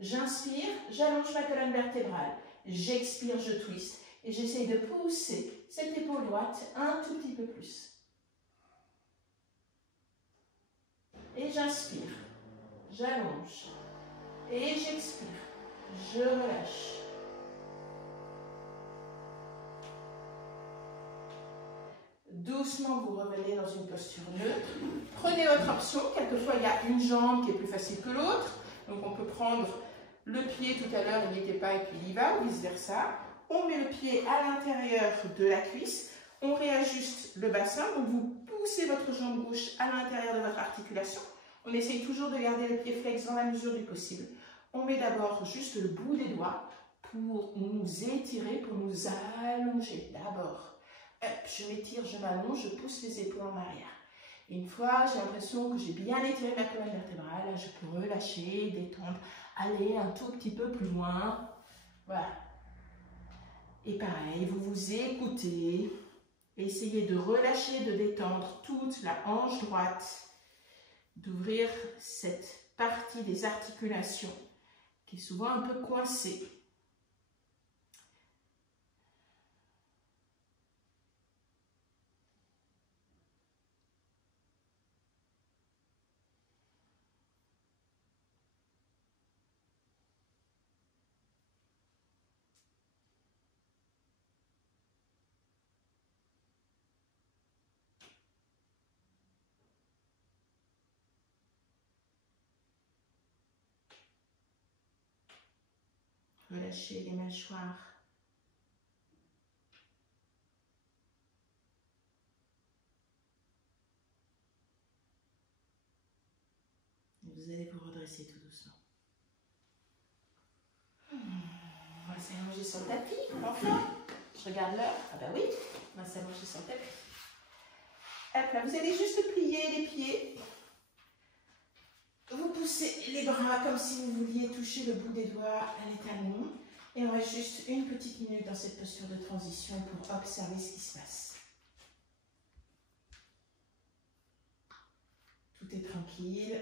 J'inspire, j'allonge ma colonne vertébrale. J'expire, je twiste. Et j'essaye de pousser cette épaule droite un tout petit peu plus. Et j'inspire, j'allonge. Et j'expire, je relâche. Doucement, vous revenez dans une posture neutre. Prenez votre option. Quelquefois, il y a une jambe qui est plus facile que l'autre. Donc, on peut prendre le pied tout à l'heure, il n'y était pas, et puis il y va, ou vice-versa. On met le pied à l'intérieur de la cuisse. On réajuste le bassin. Donc, vous poussez votre jambe gauche à l'intérieur de votre articulation. On essaye toujours de garder le pied flex dans la mesure du possible. On met d'abord juste le bout des doigts pour nous étirer, pour nous allonger. D'abord, je m'étire, je m'allonge, je pousse les épaules en arrière. Une fois, j'ai l'impression que j'ai bien étiré ma colonne vertébrale, je peux relâcher, détendre, aller un tout petit peu plus loin. Voilà. Et pareil, vous vous écoutez. Essayez de relâcher, de détendre toute la hanche droite, d'ouvrir cette partie des articulations qui est souvent un peu coincée. Relâchez les mâchoires. Vous allez vous redresser tout doucement. On va s'allonger sur le tapis, enfin. Je regarde l'heure. Ah bah oui, on va s'allonger sur le tapis. Hop là, vous allez juste plier les pieds. Vous poussez les bras comme si vous vouliez toucher le bout des doigts à l'étalon. Et on reste juste une petite minute dans cette posture de transition pour observer ce qui se passe. Tout est tranquille.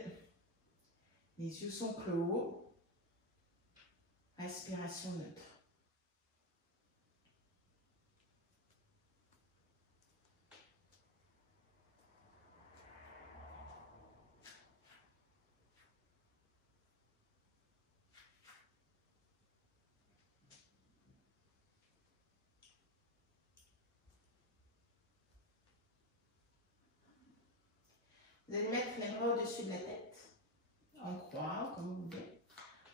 Les yeux sont clos. Respiration neutre. Vous allez mettre les bras au-dessus de la tête, en croix, comme vous voulez.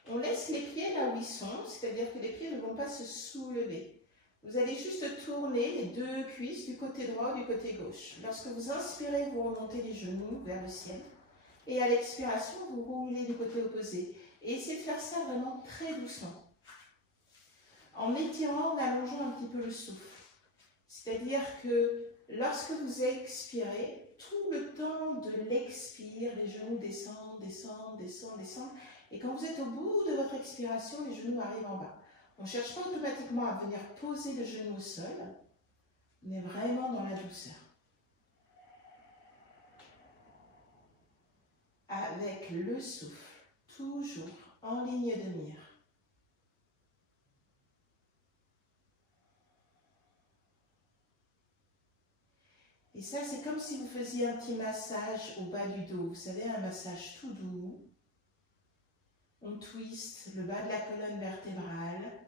On laisse les pieds là où ils sont, c'est-à-dire que les pieds ne vont pas se soulever. Vous allez juste tourner les deux cuisses du côté droit ou du côté gauche. Lorsque vous inspirez, vous remontez les genoux vers le ciel. Et à l'expiration, vous roulez du côté opposé. Et essayez de faire ça vraiment très doucement. En étirant, en allongeant un petit peu le souffle. C'est-à-dire que lorsque vous expirez, tout le temps de l'expire, les genoux descendent, descendent, descendent, descendent. Et quand vous êtes au bout de votre expiration, les genoux arrivent en bas. On ne cherche pas automatiquement à venir poser le genou au sol. On est vraiment dans la douceur. Avec le souffle, toujours en ligne de mire. Et ça, c'est comme si vous faisiez un petit massage au bas du dos. Vous savez, un massage tout doux. On twiste le bas de la colonne vertébrale.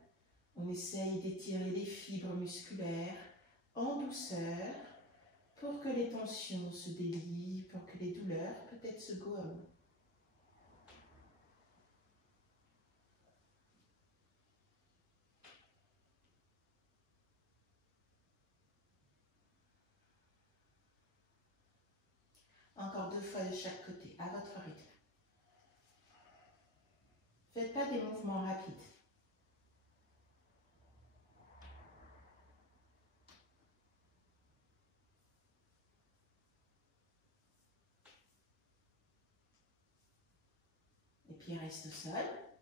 On essaye d'étirer les fibres musculaires en douceur pour que les tensions se délient, pour que les douleurs peut-être se gomment. Encore 2 fois de chaque côté, à votre rythme. Faites pas des mouvements rapides. Les pieds restent au sol.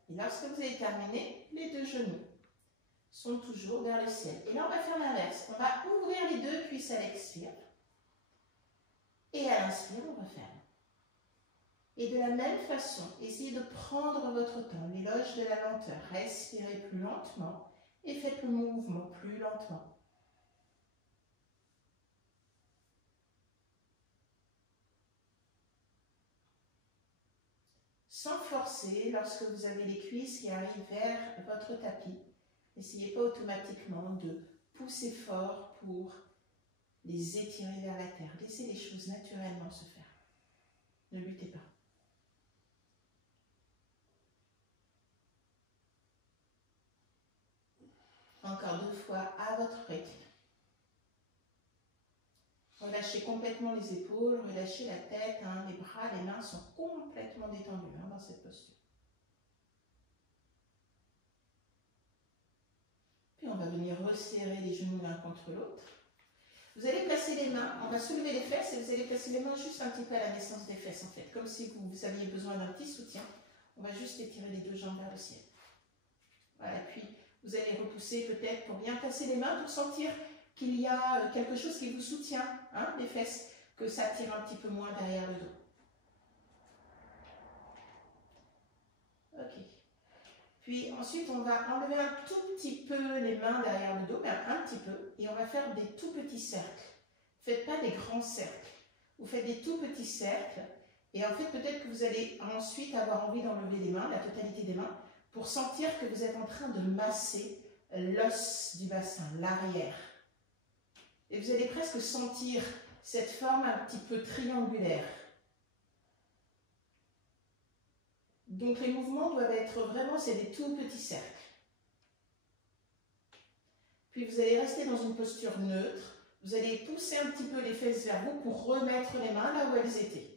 Et lorsque vous avez terminé, les deux genoux sont toujours vers le ciel. Et là, on va faire l'inverse. On va ouvrir les deux cuisses à l'expire. Et à l'inspire, on referme. Et de la même façon, essayez de prendre votre temps, l'éloge de la lenteur. Respirez plus lentement et faites le mouvement plus lentement. Sans forcer, lorsque vous avez les cuisses qui arrivent vers votre tapis, n'essayez pas automatiquement de pousser fort pour les étirer vers la terre. Laissez les choses naturellement se faire. Ne luttez pas. Encore 2 fois à votre rythme. Relâchez complètement les épaules, relâchez la tête, hein, les bras, les mains sont complètement détendus hein, dans cette posture. Puis on va venir resserrer les genoux l'un contre l'autre. Vous allez placer les mains, on va soulever les fesses et vous allez placer les mains juste un petit peu à la naissance des fesses en fait, comme si vous aviez besoin d'un petit soutien. On va juste étirer les 2 jambes vers le ciel. Voilà, puis vous allez repousser peut-être pour bien placer les mains, pour sentir qu'il y a quelque chose qui vous soutient, hein, les fesses, que ça tire un petit peu moins derrière le dos. Ok. Puis ensuite, on va enlever un tout petit peu les mains derrière le dos, mais un petit peu, et on va faire des tout petits cercles. Faites pas des grands cercles. Vous faites des tout petits cercles, et en fait, peut-être que vous allez ensuite avoir envie d'enlever les mains, la totalité des mains, pour sentir que vous êtes en train de masser l'os du bassin, l'arrière. Et vous allez presque sentir cette forme un petit peu triangulaire. Donc les mouvements doivent être vraiment, c'est des tout petits cercles. Puis vous allez rester dans une posture neutre. Vous allez pousser un petit peu les fesses vers vous pour remettre les mains là où elles étaient.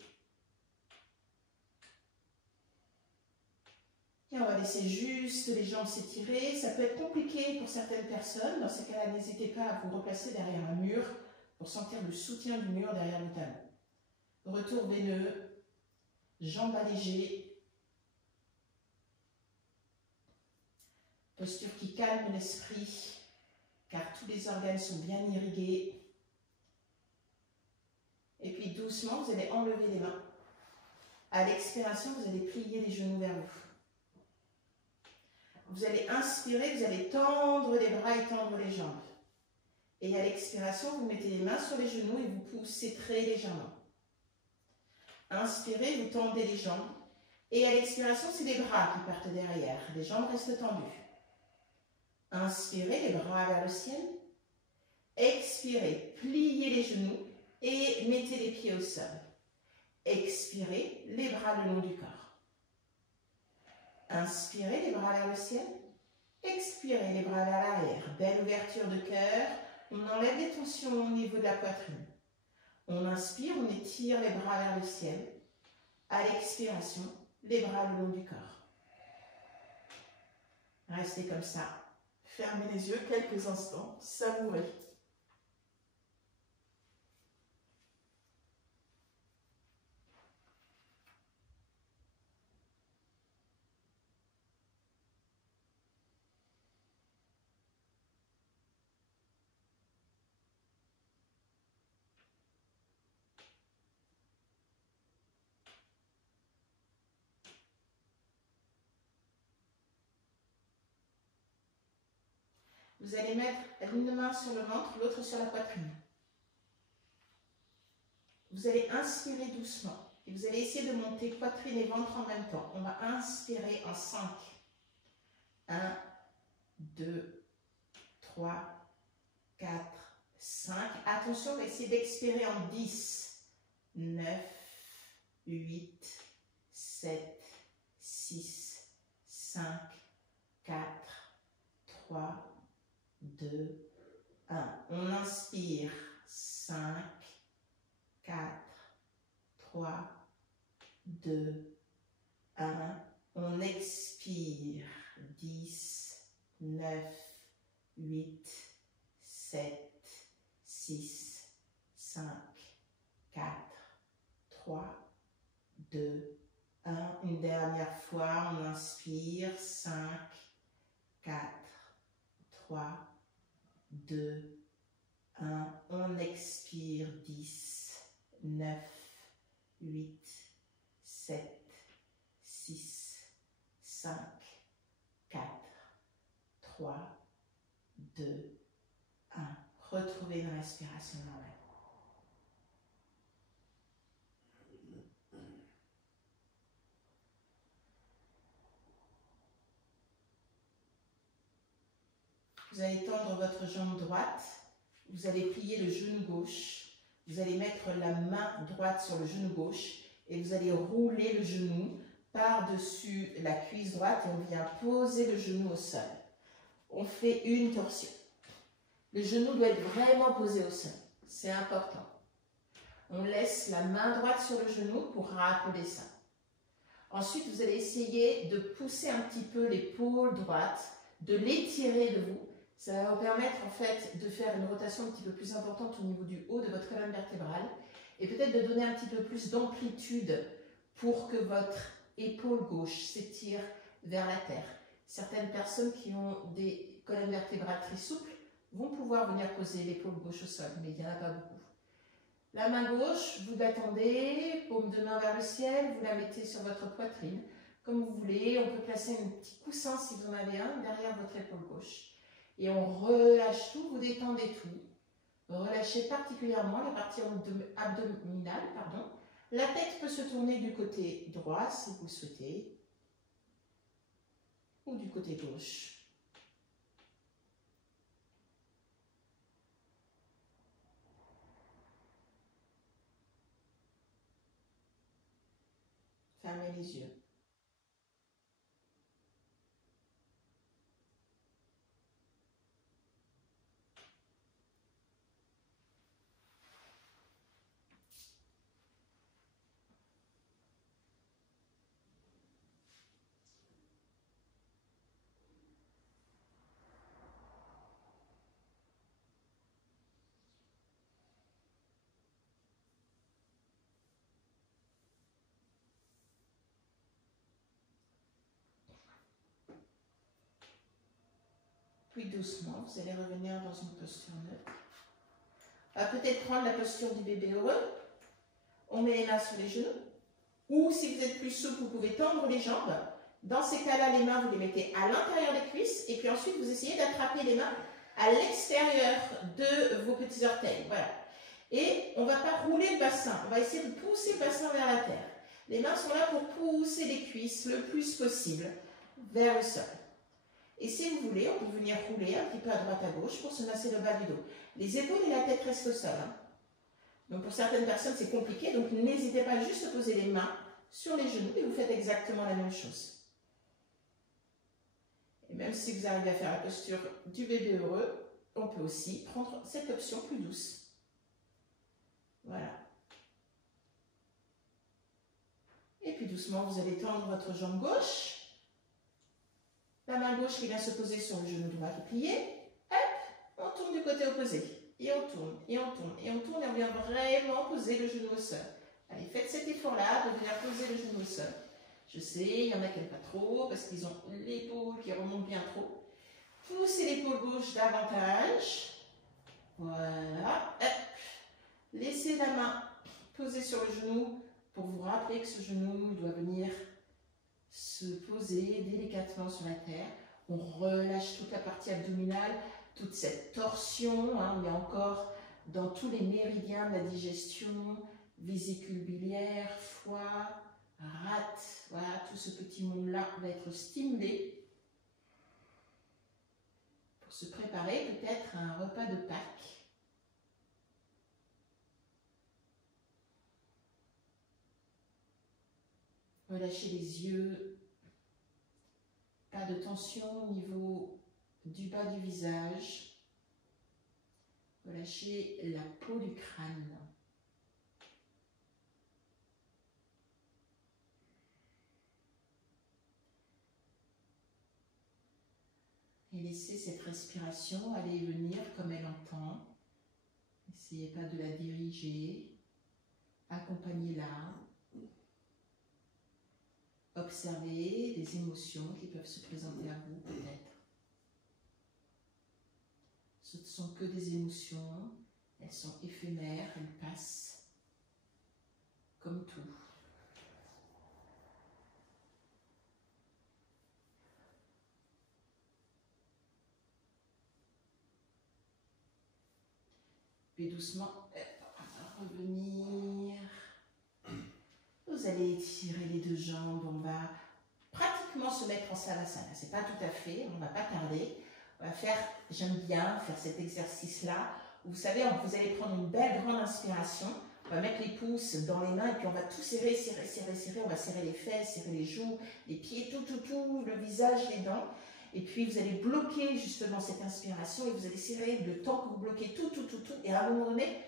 Et on va laisser juste les jambes s'étirer. Ça peut être compliqué pour certaines personnes. Dans ces cas-là, n'hésitez pas à vous replacer derrière un mur pour sentir le soutien du mur derrière le talon. Retour veineux, jambes allégées. Posture qui calme l'esprit, car tous les organes sont bien irrigués. Et puis doucement, vous allez enlever les mains. À l'expiration, vous allez plier les genoux vers vous. Vous allez inspirer, vous allez tendre les bras et tendre les jambes. Et à l'expiration, vous mettez les mains sur les genoux et vous poussez très légèrement. Inspirez, vous tendez les jambes. Et à l'expiration, c'est les bras qui partent derrière. Les jambes restent tendues. Inspirez, les bras vers le ciel. Expirez, pliez les genoux et mettez les pieds au sol. Expirez, les bras le long du corps. Inspirez, les bras vers le ciel. Expirez, les bras vers l'arrière. Belle ouverture de cœur. On enlève les tensions au niveau de la poitrine. On inspire, on étire les bras vers le ciel. À l'expiration, les bras le long du corps. Restez comme ça. Fermez les yeux quelques instants. Savourez. Vous allez mettre une main sur le ventre, l'autre sur la poitrine. Vous allez inspirer doucement. Et vous allez essayer de monter poitrine et ventre en même temps. On va inspirer en 5. 1, 2, 3, 4, 5. Attention, on va essayer d'expirer en 10. 9, 8, 7, 6, 5, 4, 3, 2, 1. On inspire 5, 4, 3, 2, 1. On expire 10, 9, 8, 7, 6, 5, 4, 3, 2, 1. Une dernière fois, on inspire 5, 4, 3, 2, 1. On expire 10, 9, 8, 7, 6, 5, 4, 3, 2, 1. Retrouvez une respiration normale. Vous allez tendre votre jambe droite, vous allez plier le genou gauche, vous allez mettre la main droite sur le genou gauche et vous allez rouler le genou par-dessus la cuisse droite et on vient poser le genou au sol. On fait une torsion. Le genou doit être vraiment posé au sol, c'est important. On laisse la main droite sur le genou pour rappeler ça. Ensuite, vous allez essayer de pousser un petit peu l'épaule droite, de l'étirer de vous. Ça va vous permettre en fait de faire une rotation un petit peu plus importante au niveau du haut de votre colonne vertébrale et peut-être de donner un petit peu plus d'amplitude pour que votre épaule gauche s'étire vers la terre. Certaines personnes qui ont des colonnes vertébrales très souples vont pouvoir venir poser l'épaule gauche au sol, mais il n'y en a pas beaucoup. La main gauche, vous l'attendez, paume de main vers le ciel, vous la mettez sur votre poitrine, comme vous voulez. On peut placer un petit coussin si vous en avez un derrière votre épaule gauche. Et on relâche tout, vous détendez tout. Relâchez particulièrement la partie abdominale, pardon. La tête peut se tourner du côté droit si vous le souhaitez, ou du côté gauche. Fermez les yeux. Puis doucement, vous allez revenir dans une posture neutre. On va peut-être prendre la posture du bébé heureux. On met les mains sur les genoux. Ou si vous êtes plus souple, vous pouvez tendre les jambes. Dans ces cas-là, les mains, vous les mettez à l'intérieur des cuisses. Et puis ensuite, vous essayez d'attraper les mains à l'extérieur de vos petits orteils. Voilà. Et on ne va pas rouler le bassin. On va essayer de pousser le bassin vers la terre. Les mains sont là pour pousser les cuisses le plus possible vers le sol. Et si vous voulez, on peut venir rouler un petit peu à droite à gauche pour se masser le bas du dos. Les épaules et la tête restent au sol. Donc pour certaines personnes, c'est compliqué. Donc n'hésitez pas juste à poser les mains sur les genoux et vous faites exactement la même chose. Et même si vous arrivez à faire la posture du bébé heureux, on peut aussi prendre cette option plus douce. Voilà. Et puis doucement, vous allez tendre votre jambe gauche. La main gauche qui vient se poser sur le genou droit qui est plié. Hop, on tourne du côté opposé. Et on tourne, et on tourne, et on tourne, et on vient vraiment poser le genou au sol. Allez, faites cet effort-là de venir poser le genou au sol. Je sais, il y en a qui n'aiment pas trop, parce qu'ils ont l'épaule qui remonte bien trop. Poussez l'épaule gauche davantage. Voilà. Hop. Laissez la main posée sur le genou pour vous rappeler que ce genou doit venir se poser délicatement sur la terre. On relâche toute la partie abdominale, toute cette torsion. Il y a encore dans tous les méridiens de la digestion, vésicule biliaire, foie, rate. Voilà, tout ce petit monde-là va être stimulé pour se préparer peut-être à un repas de Pâques. Relâchez les yeux, pas de tension au niveau du bas du visage. Relâchez la peau du crâne. Et laissez cette respiration aller et venir comme elle entend. N'essayez pas de la diriger. Accompagnez-la. Observez des émotions qui peuvent se présenter à vous, peut-être. Ce ne sont que des émotions, elles sont éphémères, elles passent. comme tout. Puis doucement, on va revenir. Vous allez étirer les deux jambes. On va pratiquement se mettre en savasana. C'est pas tout à fait, on ne va pas tarder. On va faire, j'aime bien faire cet exercice-là. Vous savez, vous allez prendre une belle grande inspiration. On va mettre les pouces dans les mains et puis on va tout serrer, serrer, serrer, serrer. On va serrer les fesses, serrer les joues, les pieds, tout, le visage, les dents. Et puis vous allez bloquer justement cette inspiration et vous allez serrer le temps que vous bloquez tout. Et à un moment donné,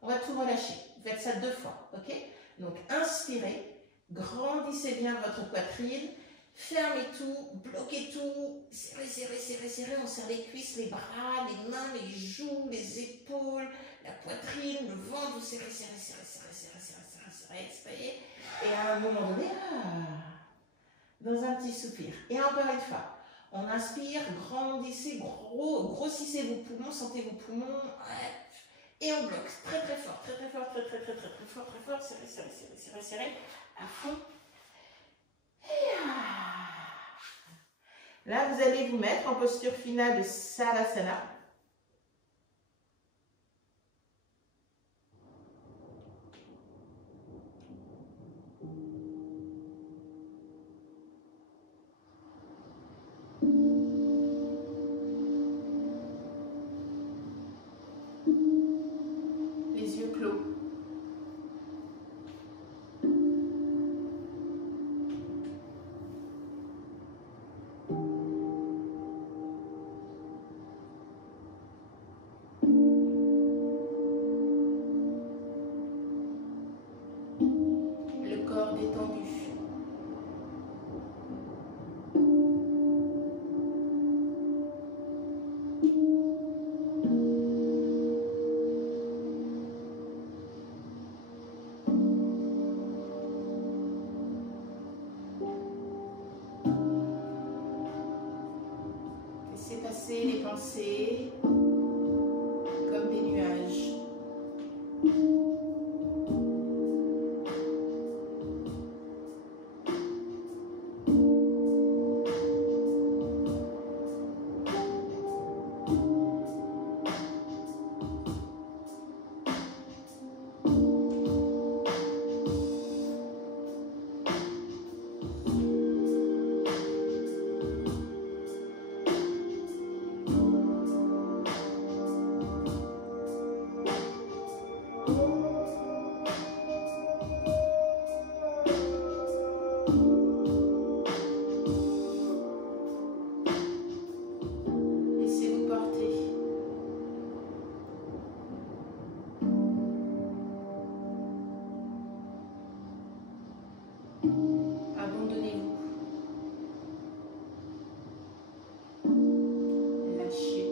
on va tout relâcher. Vous faites ça 2 fois, ok? Donc inspirez, grandissez bien votre poitrine, fermez tout, bloquez tout, serrez, serrez, serrez, serrez. On serre les cuisses, les bras, les mains, les joues, les épaules, la poitrine, le ventre. Vous serrez, serrez, serrez, serrez, serrez, serrez, serrez, expirez. Et à un moment donné, dans un petit soupir. Et encore une fois, on inspire, grandissez, grossissez vos poumons, sentez vos poumons. Et on bloque très très fort, très très fort, serrez, serrez, serrez, serrez, serrez, à fond. Et là, vous allez vous mettre en posture finale de Savasana. Les yeux clos. Le corps détendu. Laissez passer les pensées comme des nuages. Laissez-vous porter. Abandonnez-vous. Lâchez.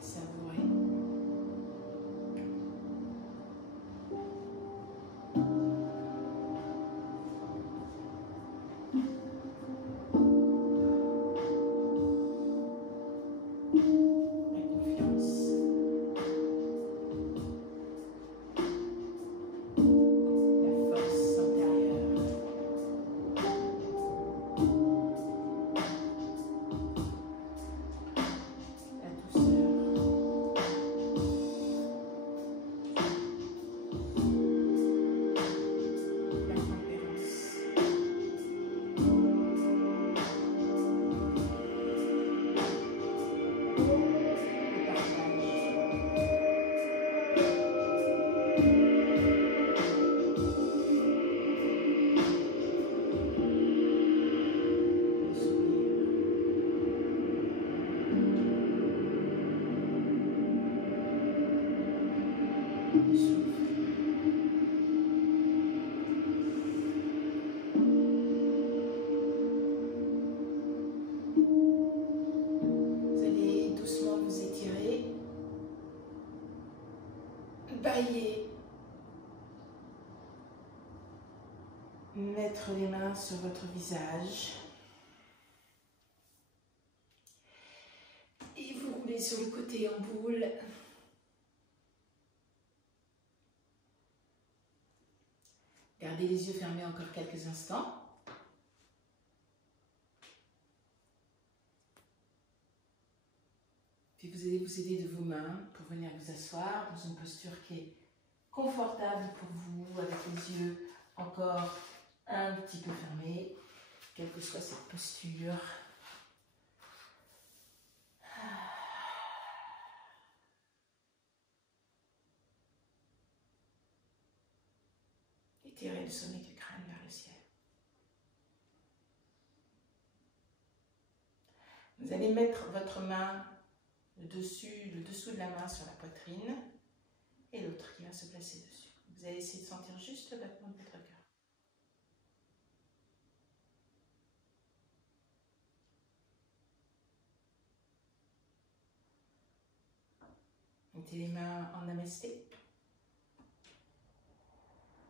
Savourez. La confiance. La force intérieure. La douceur. La tempérance. Le souffle. Vous allez doucement vous étirer, bailler, mettre les mains sur votre visage. Roulez sur le côté en boule. Gardez les yeux fermés encore quelques instants. Puis vous allez vous aider de vos mains pour venir vous asseoir dans une posture qui est confortable pour vous, avec les yeux encore un petit peu fermés, quelle que soit cette posture. Étirez le sommet du crâne vers le ciel. Vous allez mettre votre main, le dessous de la main sur la poitrine et l'autre qui va se placer dessus. Vous allez essayer de sentir juste le battement de votre cœur. Mettez les mains en namasté.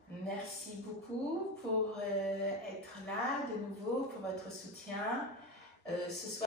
Merci beaucoup pour être là de nouveau, pour votre soutien. Ce soir,